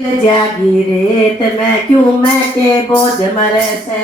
जागी रेत मैं क्यों मैं के बोझ मरे से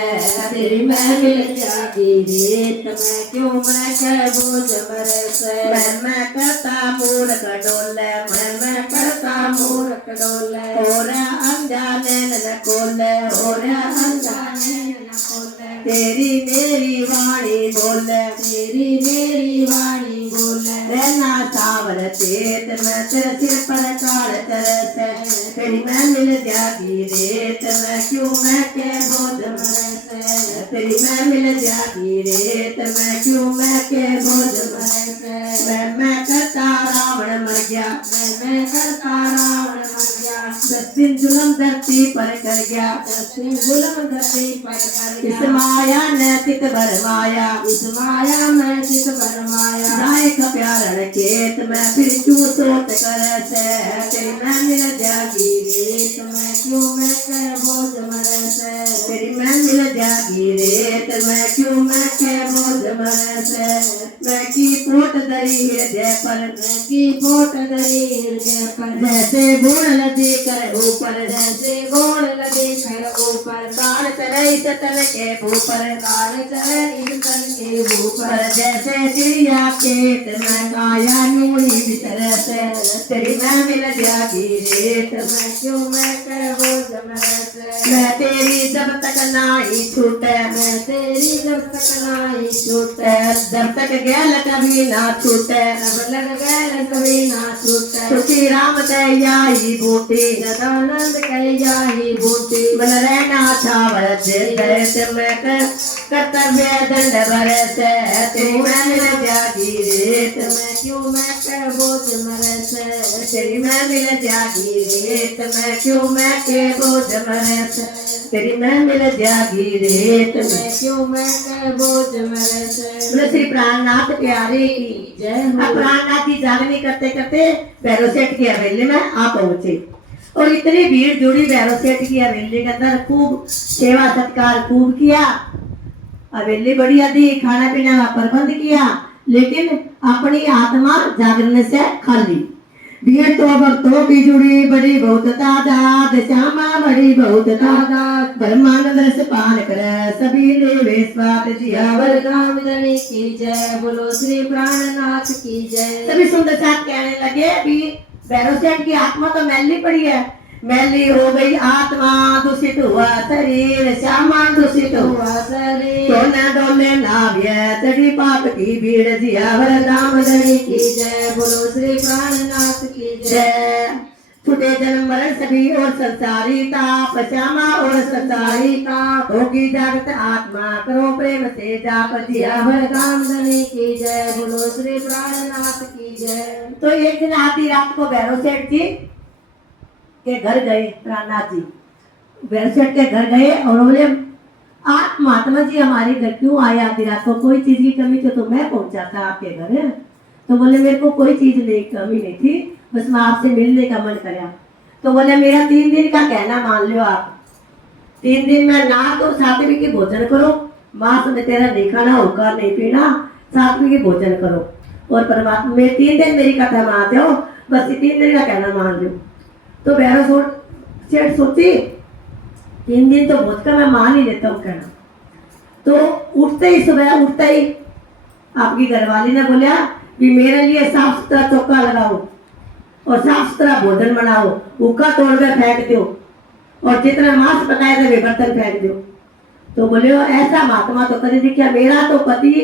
तेरी महफिल जागी रेत मैं क्यों मैं के बोझ मरे से मैं करता मूर्ख डोले मैं करता मूर्ख डोले हो रहा अनजाने न कोले हो रहा अनजाने न कोले तेरी मेरी वाणी बोले तेरी मेरी वाणी बोले रहना सावर चेत मैं तेरे सिर पर काल चरसे तेरी मैं मिल जागी रेत मैं क्यों मैं के बोझ मरे तेरी मैं मिल जागी रेत मैं क्यों मैं के बोझ मरे मैं करता रावण मर गया मैं करता रावण मर गया 10 दिन जुल्म धरती पर कर गया 10 दिन जुल्म धरती पर कर गया इस माया ने चित भरमाया इस माया में चित भरमाया राय का प्यारण खेत मैं फिर क्यों सोच कर से तेरी मैं मिल जागी रेत मैं क्यों मैं के बोझ मरे से तेरी मैं मिल जागी रेत मैं क्यों मैं के बोझ मरे से मैं की पोट दरी हृदय पर मैं की पोट दरी हृदय पर जैसे गुण लदी कर ऊपर जैसे गुण लदी कर ऊपर काल चढ़ई तन के ऊपर काल चढ़ई तन के ऊपर जैसे चिड़िया खेत में काया नूरी बितर से तेरी मैं मिल जागी रेत मैं क्यों मैं के बोझ मरे से मैं तेरी जब तक नाई छूटे मैं तेरी जब तक नाई छूटे जब तक गैल कभी ना छूटे जब लग गैल कभी ना छूटे सुखी राम दयाई बूटी सदानंद कही बूटी मन रहना छावर से मैं कर्तव्य दंड भरे से तेरी मैं मिल जागी रेत मैं क्यों मैं के बोझ मरे से तेरी मैं मिल जागी रेत मैं क्यों मैं के बोझ मरे से तेरी मैं मिल जागी रेत मैं क्यों मैं के बोझ मरे से श्री प्राणनाथ प्यारे की जय। अब प्राणनाथ जी जागनी करते करते भैरव सेठ की हवेली में आ पहुंचे और इतनी भीड़ जुड़ी भैरव सेठ की हवेली के अंदर खूब सेवा सत्कार खूब किया हवेली बढ़िया थी खाना पीना का प्रबंध किया लेकिन अपनी आत्मा जागरण से खाली भीड़ तो भक्तों की जुड़ी बड़ी बहुत तादाद श्यामा बड़ी बहुत तादाद ब्रह्मानंद रस पान कर सभी देवे स्वाद जियावर कामधनी की जय बोलो श्री प्राणनाथ की जय। सभी सुंदर साथ कहने लगे भी भैरव सेठ की आत्मा तो मैली पड़ी है मैली हो गई आत्मा दूषित हुआ शरीर श्यामा दूषित हुआ शरीर सोना डोले नाव्य चढ़ी पाप की भीड़ जियावर दामदनी की जय बोलो श्री प्राणनाथ की जय। छुटे जन्म मरण सभी और संसारी ताप श्यामा और संसारी ताप होगी जागृत आत्मा करो प्रेम से जाप जियावर दामदनी की जय बोलो श्री प्राणनाथ की जय। तो एक दिन आधी रात को भैरव सेठ जी के घर गए प्राणनाथ जी भैरव सेठ के घर गए और बोले आप महात्मा जी हमारे घर क्यों आए आधी रात को कोई चीज की कमी थी तो मैं पहुंचा था आपके घर तो बोले मेरे को कोई चीज नहीं कमी नहीं थी बस मैं आपसे मिलने का मन कराया तो बोले मेरा 3 दिन का कहना मान लो आप 3 दिन में ना तो सात्विक की भोजन करो मांस में तेरा नहीं खाना होगा नहीं पीना सात्विक की भोजन करो और परमात्मा में 3 दिन मेरी कथा मान जाओ बस 3 दिन का कहना मान लो। तो भैरव सेठ सोची 3 दिन तो बहुत का मैं मान ही लेता हूँ कहना। तो उठते ही सुबह उठते ही आपकी घरवाली ने बोला कि मेरे लिए साफ सुथरा चौका लगाओ और साफ सुथरा भोजन बनाओ उक्का तोड़ कर फेंक दो और जितना मांस पकाए थे वे बर्तन फेंक दो। तो बोले ऐसा महात्मा तो कभी दिखा मेरा तो पति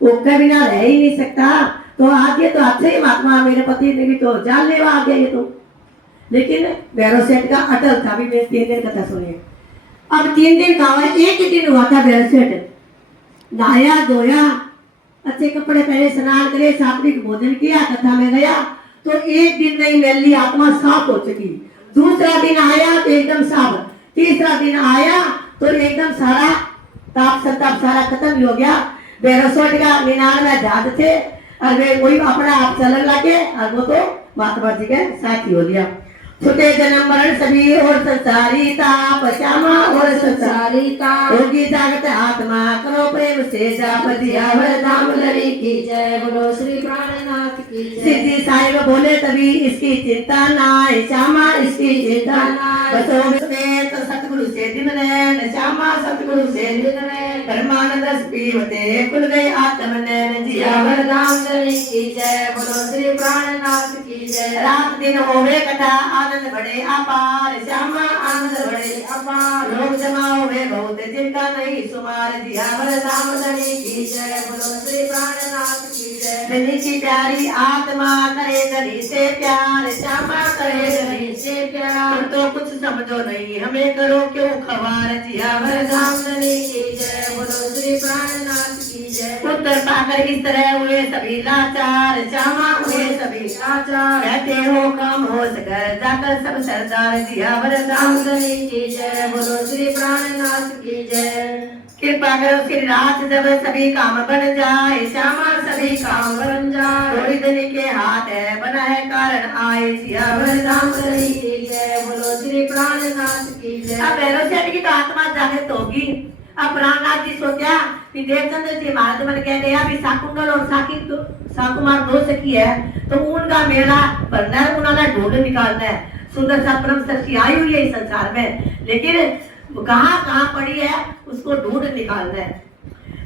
उक्का बिना रह ही नहीं सकता तो आज ये तो अच्छे ही महात्मा मेरे पति ने भी तो जान लेवा आ गया ये तो। लेकिन भैरव सेठ का अटल था भी मैं 3 दिन कथा सुनिए। अब 3 दिन का हुआ एक ही दिन हुआ था भैरव सेठ नहाया धोया अच्छे कपड़े पहने स्नान करे सात्विक भोजन किया कथा में गया तो एक दिन में ही मैली आत्मा साफ हो चुकी। दूसरा दिन आया तो एकदम साफ तीसरा दिन आया तो एकदम सारा ताप संताप सारा खत्म हो गया। भैरव सेठ का 99 जहाज थे और वे वही अपना आप चलने लगे और वो तो महात्मा जी के साथी हो गया। छुटे जन्म मरण सभी और संसारी ताप श्यामा और संसारी ताप होगी जागत आत्मा करो प्रेम से जाप दिया वरदान लड़ी की जय बोलो श्री प्राणनाथ की जय। सिद्धि साहिब बोले तभी इसकी चिंता नाय श्यामा इसकी चिंता नाय बसो में तो सतगुरु से दिन रैन श्यामा सतगुरु से दिन रैन परमानंद पीवते खुल गए आत्म नैन जिया वरदान लड़ी की जय बोलो श्री प्राणनाथ की जय। रात दिन होवे कथा आनंद बढ़े अपार श्यामा आनंद बढ़े अपार लोग जमा हुए बहुत जिनका नहीं सुमार जिया वरदान लड़ी की जय बोलो श्री प्राणनाथ की जय। धनी की प्यारी आत्मा करे धनी से प्यार श्यामा करे धनी से प्यार तो कुछ समझो नहीं हमें करो क्यों खवार जिया वरदान लड़ी की जय बोलो श्री प्राणनाथ की जय। पुत्र पाकर इस तरह हुए सभी लाचार श्यामा हुए सभी लाचार कहते हो काम हो सकर जाकर सब सरदार जिया वरदान लड़ी की जय बोलो श्री प्राणनाथ की जय। कृपा करो श्री रात जब सभी काम बन जाए श्यामा सभी काम बन जाए थोड़ी दिन के हाथ है बना है कारण आए जिया वरदान लड़ी की जय बोलो श्री प्राणनाथ की जय। अब भैरव सेठ की तो आत्मा जागृत होगी। अब प्राणनाथ जी सोचा कि देवचंद्र जी महाराज मन कह रहे अभी शाकुंतल और साकुमार दो सखी है तो उनका मेला भरना है उन्होंने ढूंढ निकालना है। सुंदर सा परम सृष्टि आई हुई है इस संसार में लेकिन कहाँ पड़ी है उसको ढूंढ निकालना है।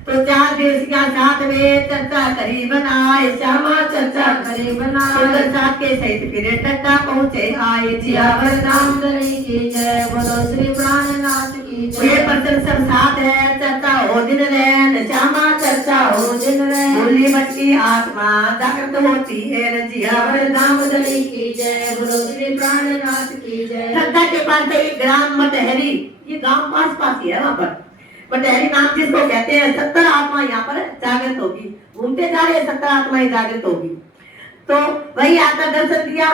तो 4 दिवस का साथ में चर्चा करी बनाए श्यामा चर्चा करी बनाए सुंदर साथ के सहित फिर टट्टा पहुँचे आए जिया वरदान लड़ी की जय बोलो श्री प्राणनाथ की जय। ये पर्सन सब साथ है चर्चा हो दिन रैन श्यामा चर्चा हो दिन रैन भूली भटकी आत्मा जागृत होती है जिया वरदान लड़ी की जय बोलो श्री प्राणनाथ की जय। चर्चा के पास एक ग्राम मटहरी ये गांव पास ही है वहाँ पर मटहरी नाम जिसको कहते हैं 70 आत्मा यहाँ पर जागृत होगी घूमते जा रहे 70 आत्माएं जागृत होगी। तो वही आकर दर्शन दिया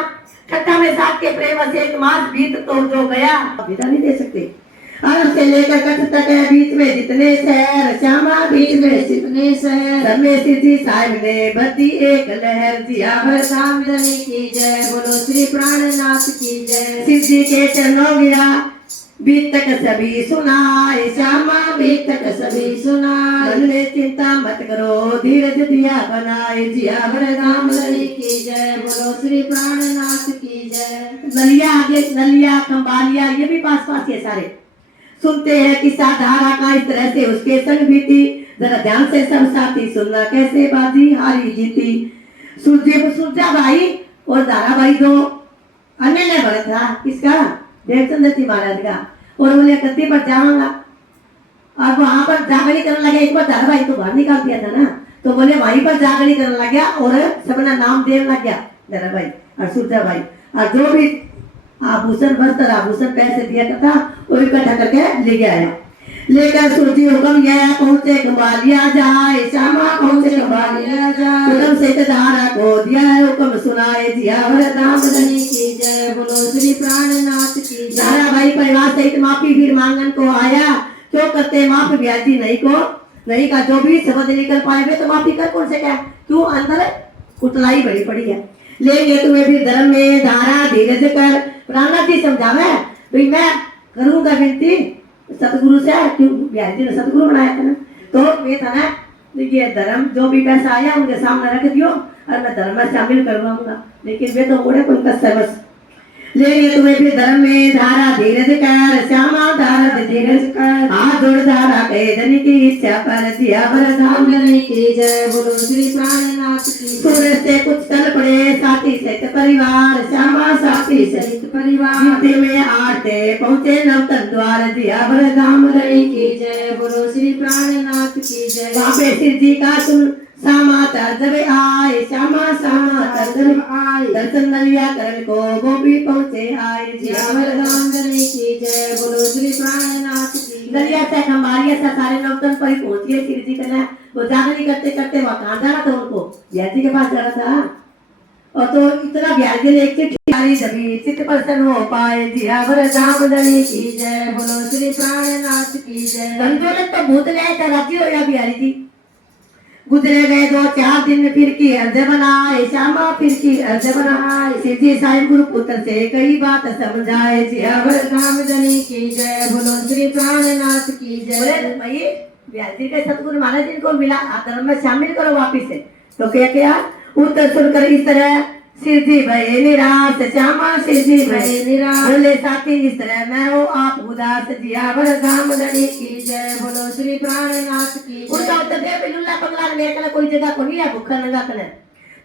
छठा में साथ के प्रेम से 1 मास बीत तो जो गया विदा नहीं दे सकते। अर्थ से लेकर कच्छ तक है बीच में जितने शहर श्यामा बीच में जितने शहर सब में सिद्धि साहिब ने बदी एक लहर जिया वरदान लड़ी की जय बोलो श्री प्राणनाथ की जय। सिद्धि के चरणों गिरा बीत तक सभी सुनाए श्यामा बीत तक सभी सुनाए मन में चिंता मत करो धीरज दिया बनाए जिया वरदान लड़ी की जय बोलो श्री प्राणनाथ की जय। नलिया आगे नलिया कंबालिया ये भी पास है सारे सुनते हैं किस्सा धारा का इस तरह से उसके संग बीती जरा ध्यान से सब साथी सुनना कैसे बाजी हारी जीती। सुरजा भाई और दारा भाई दो अन्य ने भरा था किसका देवचंद्र जी महाराज का और बोले गद्दी पर जाऊंगा और वहां पर जागरी करने लगे। एक बार दादा भाई तो बाहर निकाल दिया था ना तो बोले वहीं पर जागरी करने लग गया और सबने नाम देने लग गया दादा भाई और सुरजा भाई और जो भी आभूषण वस्त्र आभूषण पैसे दिया था वो इकट्ठा करके ले गया। लेकर सूर्य हुक्म यह पहुँचे कंबालिया जाए श्यामा पहुँचे कंबालिया जाए हुक्म से धारा को दिया है हुक्म सुनाए जिया वरदान लड़ी की जय बोलो श्री प्राणनाथ की जय। धारा भाई परिवार सहित माफी फिर मांगन को आया क्यों करते माफ ब्याजी नहीं का जो भी शब्द निकल पाए तो माफी कर कौन से क्या क्यों अंदर कुटलाई बड़ी पड़ी है। लेंगे तुम्हें फिर धर्म में धारा धीरज कर प्राणनाथ जी समझावे भाई मैं करूंगा विनती सतगुरु से क्यों बिहारी जी ने सतगुरु बनाया था ना तो ये था ना ये धर्म जो भी पैसा आया उनके सामने रख दियो और मैं धर्म में शामिल करवाऊंगा लेकिन वे तो मुड़े उनका सर्वस लेंगे तुम्हें फिर धर्म में धारा धीरज कर श्यामा धारा धीरज कर हाथ जोड़ धारा कहे धनी की इच्छा पर जिया वरदान लड़ी की जय बोलो श्री प्राणनाथ की। सूरज से कुछ चल पड़े साथी सहित परिवार श्यामा साथी सहित परिवार में आते पहुँचे नवतन द्वार जिया वरदान लड़ी की जय बोलो श्री प्राणनाथ की जय। वहाँ पे शिव जी का सुन समाचार जब आए श्यामा समाचार जब आए दर्शन नलिया करण को गोपी पहुँचे आए जिया वरदान लड़ी की जय बोलो श्री प्राणनाथ की। नलिया से कंबालिया से सारे नवतन पर पहुँच गए शिव जी का वो जागरी करते करते वहाँ कहाँ जाना था उनको बिहार जी के पास जाना था और तो इतना बिहार जी ने एक चिट्ठी जभी चित्त प्रसन्न हो पाए जिया वरदान लड़ी की जय बोलो श्री प्राणनाथ की जय। तो भूत गए राज्य हो या बिहारी जी गुजरे गए 2-4 दिन, फिर की अर्ज बनाए श्यामा, फिर की अर्ज बनाए। शिव जी साईं गुरु पुत्र से कई बात समझाए। जियावर राम धनी की जय, बोलो श्री प्राणनाथ की जय। भाई व्यास जी के सतगुरु महाराज जी को मिला धर्म में शामिल करो वापिस से। तो क्या क्या उत्तर सुनकर इस तरह शिव जी भये निराश, श्यामा शिव जी भये निराश। बोले साथी इस तरह मैं हो आप उदास। जियावर राम धनी की जय, बोलो श्री प्राणनाथ की जय। उनका उत्तर दे बिल्ला पगला लेकर कोई जगह को नहीं है भूखा नंगा कने।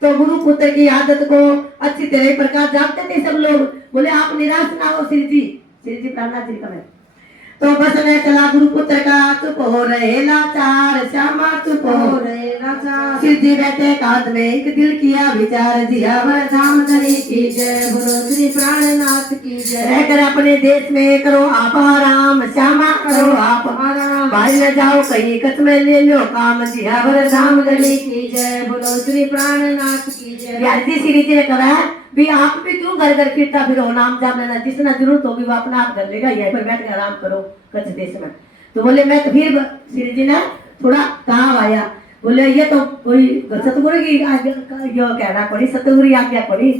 तो गुरु पुत्र की आदत को अच्छी तरह प्रकार जानते थे सब लोग। बोले आप निराश ना हो शिव जी प्राणनाथ जी का। तो बस में चला गुरु पुत्र का, चुप हो रहे लाचार श्यामा, चुप हो रहे लाचार। शिव जी बैठे कांध में एक दिल किया विचार। जियावर राम धनी की जय, बोलो श्री प्राणनाथ की जय। रहकर अपने देश में करो आप आराम श्यामा, करो आप आराम। भाई न जाओ कहीं कच में ले लो काम। जियावर राम धनी की जय, बोलो श्री प्राणनाथ की जय। व्यास जी श्री जी ने कहा भी आप भी क्यों घर घर फिरता फिरो, नाम जाप लेना, जिसना जरूरत होगी वो अपना आप कर लेगा, यहीं पर बैठ के आराम करो कच्छ देश में। तो बोले मैं तो फिर श्री जी ने थोड़ा काम आया। बोले ये तो कोई सतगुरु की आज्ञा कहना पड़ी, सतगुरु की आज्ञा पड़ी।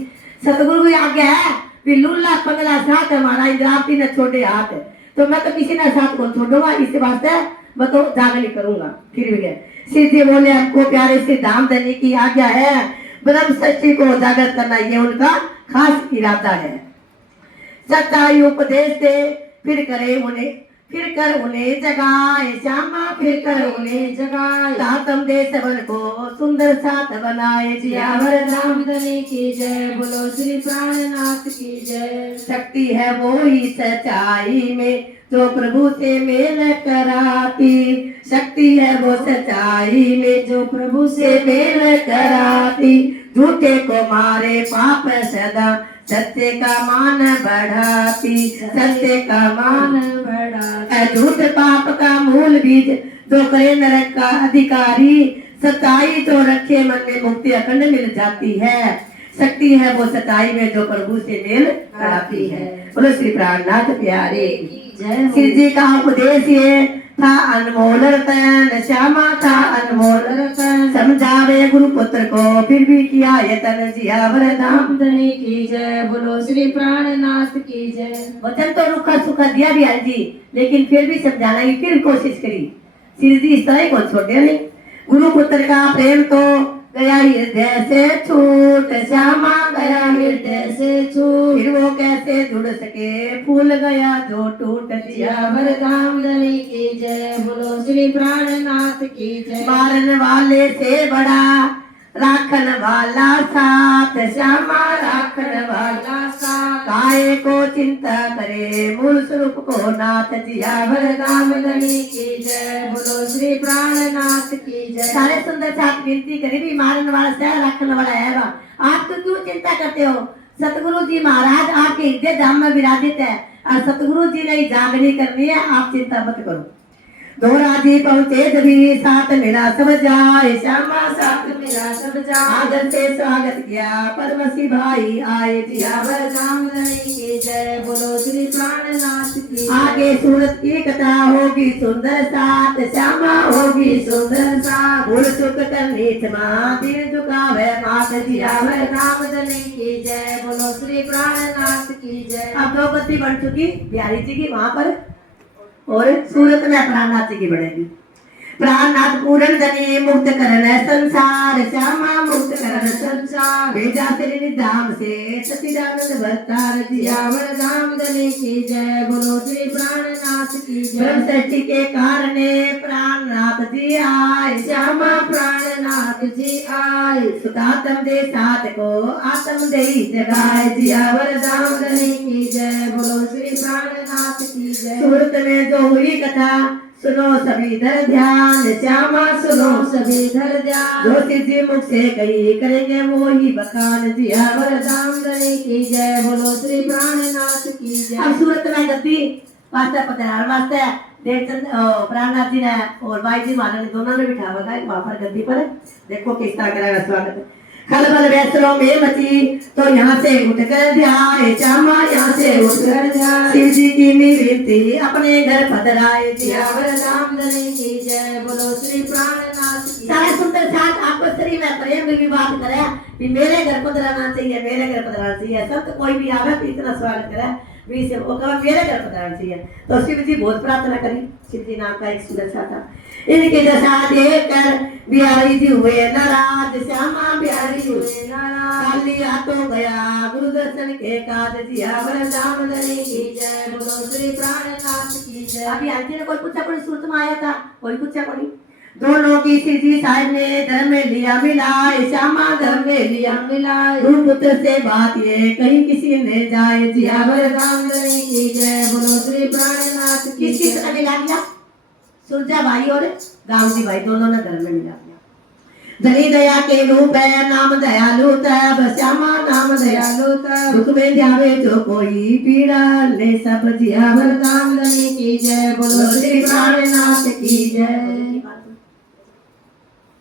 सतगुरु की आज्ञा है कि लूला पगला साथ हमारा इंद्रावती ने छोड़े हाथ। तो मैं तो किसी ने साथ को छोड़ूंगा, इस वास्ते मैं तो जागरण करूंगा। फिर भी गए श्री जी बोले हमको प्यारे से धाम देने की आज्ञा है, ब्रह्म सच्ची को जागृत करना ये उनका खास इरादा है। सच्चाई उपदेश दे फिर कर उन्हें जगाए श्यामा, फिर कर उन्हें जगाए। सातम दे सबन को सुंदर साथ बनाए। जियावर राम धनी की जय, बोलो श्री प्राणनाथ की जय। शक्ति है वो ही सच्चाई में जो प्रभु से मेल कराती। शक्ति है वो सच्चाई में जो प्रभु से मेल कराती। झूठे को मारे पाप सदा सत्य का मान बढ़ाती। सत्य का मान बढ़ाती। झूठ पाप का मूल बीज जो करे नरक का अधिकारी। सच्चाई तो रखे मन में मुक्ति अखंड मिल जाती है। शक्ति है वो सच्चाई में जो प्रभु से मेल कराती है। बोलो श्री प्राणनाथ प्यारे जय। श्री जी का उपदेश ये था अनमोल रतन श्यामा, था अनमोल रतन। समझावे गुरु पुत्र को फिर भी किया यतन। जियावर राम धनी की जय, बोलो श्री प्राणनाथ की जय। वचन तो रुखा सुखा दिया भी आज जी, लेकिन फिर भी समझाना की फिर कोशिश करी। श्री जी इस तरह को छोड़े नहीं। गुरु पुत्र का प्रेम तो गया हृदय से छूट श्यामा, गया हृदय से छूट। फिर वो कैसे जुड़ सके फूल गया जो टूट। जियावर राम धनी की जय, बोलो श्री प्राणनाथ की जय। मारन वाले से बड़ा राखन वाला साथ श्यामा, राखन वाला साथ। काय को चिंता करे मूल स्वरूप को नाथ। जियावर राम धनी की जय, बोलो श्री प्राणनाथ की जय। सारे सुंदर साथ विनती करे भी मारन वाला से राखन वाला है। आप तो क्यों चिंता करते हो? सतगुरु जी महाराज आपके हृदय धाम में विराजित है और सतगुरु जी ने जागनी करनी है, आप चिंता मत करो। दोहरा जी पहुंचे जभी साथ मेरा सब जाए श्यामा, साथ मेरा सब जाए। आदर से स्वागत किया पद्मसी भाई आए। जियावर राम धनी की जय, बोलो श्री प्राणनाथ की। आगे सूरत की कथा होगी सुंदर साथ श्यामा, होगी सुंदर साथ। भूल चुक करनी क्षमा दिल झुकावे मात। जियावर राम धनी की जय, बोलो श्री प्राणनाथ की जय। अब द्रौपदी बन चुकी बिहारी जी की वहां पर, और सूरत में प्राणनाथ जी की बढ़ेगी। प्राणनाथ पूर्ण धनी मुक्त करन संसार श्यामा, मुक्त करन संसार। भेजा तेरे धाम से सचिदानंद भक्तार। जियावर राम धनी की जय, बोलो श्री प्राणनाथ की जय। ब्रह्म सृष्टि के कारण प्राणनाथ जी आए श्यामा, प्राणनाथ जी आए। सुतात्म दे साथ को आत्म दे जगाए। जियावर राम धनी की जय, बोलो श्री प्राणनाथ की जय। सूरत में जो हुई कथा सुनो सभी धर ध्यान श्यामा, सुनो सभी धर ध्यान। जो जी मुख से कही करेंगे वो ही बखान। जियावर राम धनी की जय, बोलो श्री प्राणनाथ की जय। अब सूरत में गद्दी वास्ते पतरार वास्ते देवचंद प्राणनाथ जी ने और भाई जी महाराज ने दोनों ने बिठा हुआ है वहां पर गद्दी पर। देखो किस तरह करेगा स्वागत। खलबल वैसरों में मची तो यहाँ से उठकर ध्याए श्यामा यहाँ से उठकर ध्याए शिव जी की निवृत्ति अपने घर पधराए जियावर राम धनी की जय बोलो श्री प्राणनाथ की सारा सुंदर साथ आपको श्री में प्रेम में भी बात करे कि मेरे घर पधराना चाहिए मेरे घर पधराना चाहिए संत कोई भी आवे तो इतना स्वागत करे भी से वो कहा मेरे घर पधराना चाहिए तो शिव जी बहुत प्रार्थना करी शिव जी नाम का एक सुंदर था इनकी दशा देखकर बिहारी जी हुए नाराज श्यामा बिहारी हुए नाराज खाली हाथों गया गुरु दर्शन के काज जियावर राम धनी की जय बोलो श्री प्राणनाथ की जय अभी आंटी ने कोई पूछा कोई सूरत में आया था कोई पूछा कोई दोनों की श्री साहिब ने धर्म लिया मिलाए श्यामा धर्म लिया मिलाए गुरु पुत्र से बात ये कहीं किसी ने जाए जियावर राम धनी की जय बोलो श्री प्राणनाथ की किसी से मिला दिया सुरजा भाई और गांधी भाई दोनों ने धर्म में मिला दिया धनी दया के रूप है नाम दयालु तब श्यामा नाम दयालु तब दुख में जावे जो कोई पीड़ा ले सब जियावर राम धनी की जय बोलो श्री प्राणनाथ की जय।